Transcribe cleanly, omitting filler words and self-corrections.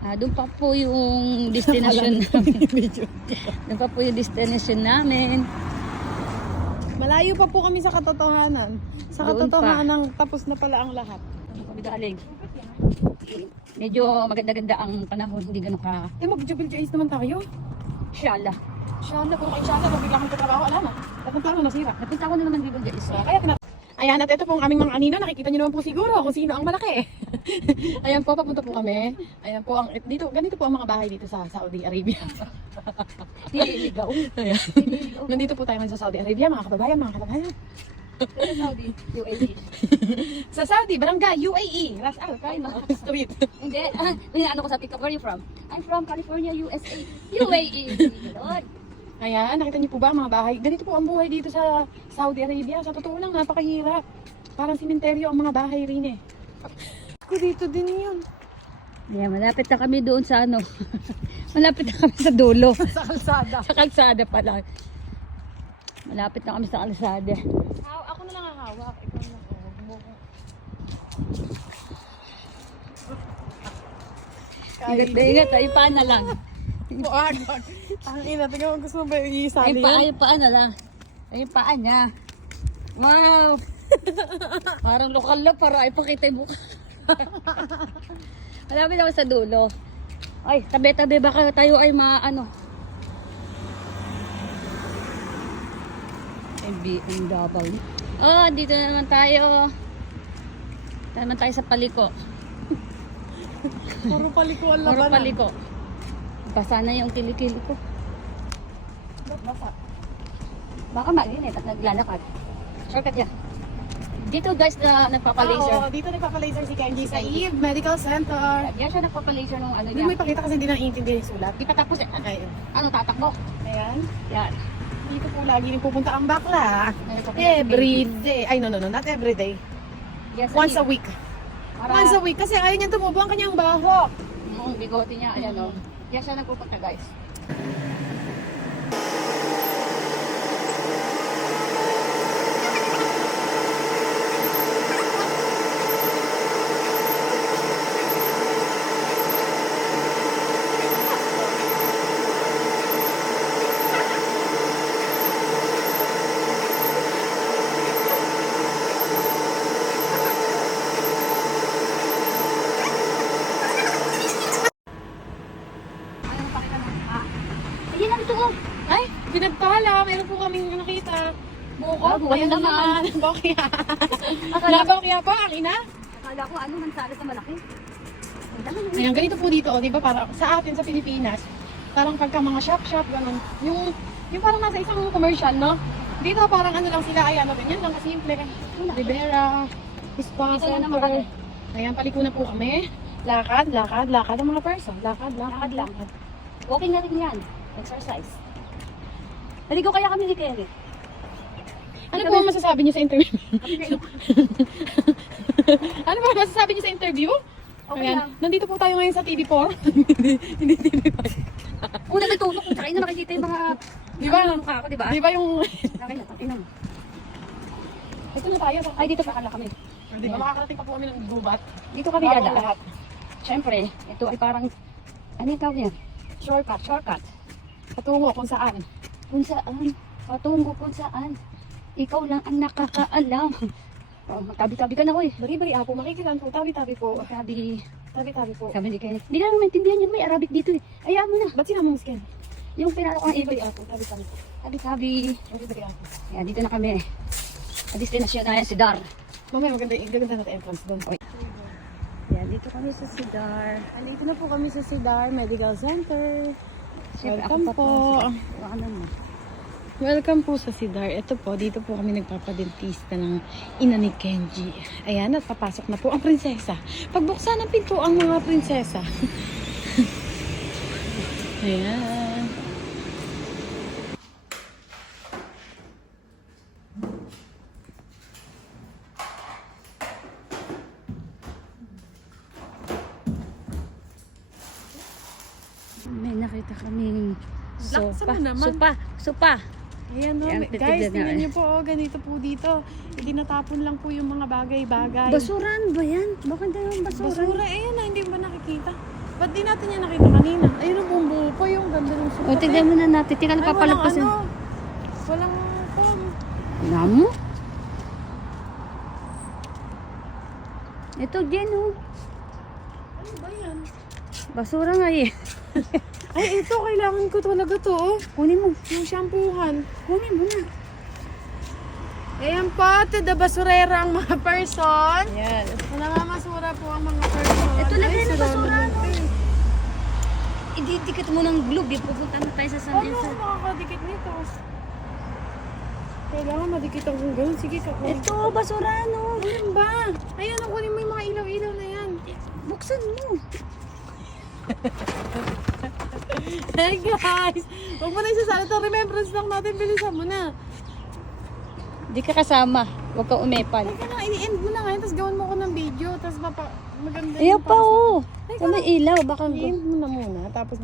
Doon pa po yung destination namin. Doon pa po yung destination namin. Malayo pa po kami sa katotohanan. Sa Doon katotohanan, tapos na pala ang lahat. Ano kami galing? Medyo maganda-ganda ang panahon, hindi ganun ka Mag-jubil Jais naman tayo. shala. Shanda, kung kayo shanda, pag bigla kang tatrabaho, alam mo. Tapunta ko nasira. Napunta ko na naman dito guys. Ayan, at ito pong aming mga anino. Nakikita nyo naman po siguro kung sino ang malaki. Ayan po, papunta po kami. Ayan po, dito, ganito po ang mga bahay dito sa Saudi Arabia. Nililigaw. Ayan. Nandito po tayo sa Saudi Arabia, mga kababayan, mga kababayan. Saudi, UAE. Sa Saudi, barangay, UAE. Ras Al Khaimah Street. Hindi, ano ko sa TikTok, where are you from? I'm from California, USA. UAE. Lord. Ayan, nakita niyo po ba ang mga bahay? Ganito po ang buhay dito sa Saudi Arabia. Sa totoo lang, napakahirap. Parang simenteryo ang mga bahay rin eh. Dito din yun. Yeah, malapit na kami doon sa ano. Malapit na kami sa dulo. Sa kalsada. Sa kalsada pala. Malapit na kami sa kalsada. Ako na lang ang hawak. Ikaw na ako. Ingat na ingat, ay paa na lang. Wag. Ang ina, tingnan mo, gusto mo ba i-isali Ay paa na lang. Ay paa niya. Wow! Parang lokal lang para ipakita yung mukha. Malapit na kami sa dulo. Ay, tabi-tabi baka tayo ay maano. BMW. Oh, dito na naman tayo. Dito naman tayo sa paliko. Puro paliko ang Puro labanan. paliko. Basa na yung kilikili ko. Basa. Baka malinit at naglalakad. Shortcut yan. Dito guys na nagpapalaser. Oo, dito nagpapalaser si Kenji sa Eve Medical Center. Yan siya nagpapalaser nung ano Hindi mo niya. ipakita kasi hindi naiintindihan yung sulat. Di pa tapos eh. Ayun. Ano tatakbo? Ayan. Yan. Dito po lagi rin pupunta ang bakla. Every day. Ay, no. Not every day. Yes, Once a week. Para, Once a week. Kasi ayaw niya tumubo ang kanyang baho. Yung bigote niya, ayan o. Yan siya nagpupunta guys. Ayan lang ito oh. Ay, pinagpala. Meron po kaming nakita. Buko. Wala naman. Bakya. Akala, Nabakya pa ang ina. akala ko ano man salas na malaki. Ang dami na. Ayan, ganito po dito, oh, di ba? Para sa atin sa Pilipinas, parang pagka mga shop, ganun. Yung parang nasa isang commercial, no? Dito parang ano lang sila, ayan, ganyan lang kasimple. Rivera, Spa Dito na naman Center. kami. Ayan, paliko na po kami. Lakad ang mga person. Lakad. Walking na rin yan. Exercise. Naligo kaya kami ni Kelly. Ano po ang masasabi niyo sa interview? Ano po ang masasabi niyo sa interview? Okay Ayan, lang. nandito po tayo ngayon sa TV4. Hindi TV5. Una may tulog kung tsaka na makikita yung mga Di ba? mukha ko, di ba? Di ba yung... Akin na, tingnan mo. Ito na tayo. Ay, dito pa kami. Di ba makakarating pa po kami ng gubat? Dito kami Bago ang dadaan. lahat. Siyempre, ito ay parang, ano yung tawag niya? Shortcut. Patungo kung saan. Kung saan, patungo kung saan. Ikaw lang ang nakakaalam. Oh, tabi-tabi ka na ko eh. Bari-bari ako, makikilan po, tabi-tabi po. Tabi, Tabi-tabi po. sabi ni Kenneth. Hindi na naman maintindihan yun, may Arabic dito eh. Ayaw mo na. Ba't sila mong skin? Yung pinalo ko ng ibig. Bari-bari ako, tabi-tabi po. Tabi-tabi. Bari-bari ako. Yan, dito na kami. Sa destinasyon na yan, si Dar. Mamaya maganda natin entrance doon. Yan, dito kami sa Sidar. Dito na po kami sa Sidar Medical Center. Siyempre, Welcome ako pa po. Ano mo? Welcome po sa Sidar. Ito po, dito po kami nagpapadentista ng ina ni Kenji. Ayan, at papasok na po ang prinsesa. Pagbuksan ng pinto ang mga prinsesa. Ayan. May nakita kaming Laksa mo naman. Supa. Ayan o, Ayan, guys, titignan tingnan na. niyo po, oh, ganito po dito. Itinatapon lang po yung mga bagay-bagay. Basuran ba yan? Bakit na yung basuran? Basura, ayan na, hindi mo ba nakikita? Ba't di natin yan nakita kanina? Ayun ang bumbuo pa yung ganda ng sukat. O, tignan mo na natin. Tika na Ay, walang papalagpasin. ano. Walang foam. Namo? Ito, Jen, oh. Ano ba yan? Basura nga eh. Ay, ito. Kailangan ko talaga to. Oh. Kunin mo. Yung shampoohan. Kunin mo na. Ayan po, to the basurera ang mga person. Yan. Namamasura po ang mga person. Ito na Ay, din ang sira basura, naman no? to eh. Ididikit mo ng glue. Pupunta na tayo sa San Paano Elsa. ako makakadikit nito? Kailangan madikit ang ganun. Sige, kakunin. Ito, basura, no? Ano ba? Ayun, kunin mo yung mga ilaw-ilaw na yan. Buksan mo. Hey guys! Huwag mo na isasalita. Remembrance lang natin. Bilisan mo na. Di ka kasama. Huwag kang umepal. Teka lang, i-end mo na ngayon. Tapos gawin mo ko ng video. Tapos maganda Ayaw yung pa, para sa- oh. Teka Sa may ilaw. Baka I-end mo na muna. Tapos